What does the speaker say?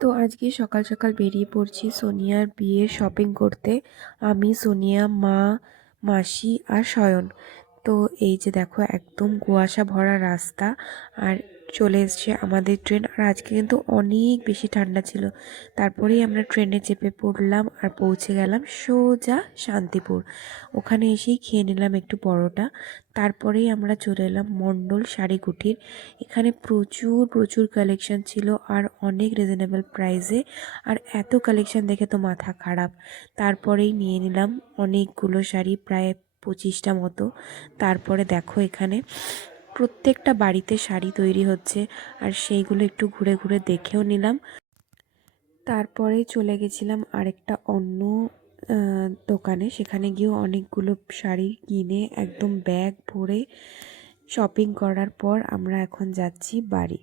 তো আজকে সকাল সকাল বেরিয়ে পড়ছি সোনিয়ার বিয়ের শপিং করতে। আমি, সোনিয়া, মা, মাসি আর শয়ন। তো এই যে দেখো, একদম কুয়াশা ভরা রাস্তা আর চলে এসছে আমাদের ট্রেন। আর আজকে কিন্তু অনেক বেশি ঠান্ডা ছিল। তারপরেই আমরা ট্রেনে চেপে পড়লাম আর পৌঁছে গেলাম সোজা শান্তিপুর। ওখানে এসেই খেয়ে নিলাম একটু পরোটা। তারপরেই আমরা চলে এলাম মণ্ডল শাড়ি কুটির। এখানে প্রচুর প্রচুর কালেকশন ছিল আর অনেক রিজনেবল প্রাইসে। আর এত কালেকশন দেখে তো মাথা খারাপ। তারপরেই নিয়ে নিলাম অনেকগুলো শাড়ি, প্রায় 25টা মতো। তারপরে দেখো, এখানে প্রত্যেকটা বাড়িতে শাড়ি তৈরি হচ্ছে আর সেইগুলো একটু ঘুরে ঘুরে দেখেও নিলাম। তারপরে চলে গেছিলাম আরেকটা অন্য দোকানে। সেখানে গিয়েও অনেকগুলো শাড়ি কিনে একদম ব্যাগ ভরে শপিং করার পর আমরা এখন যাচ্ছি বাড়ি।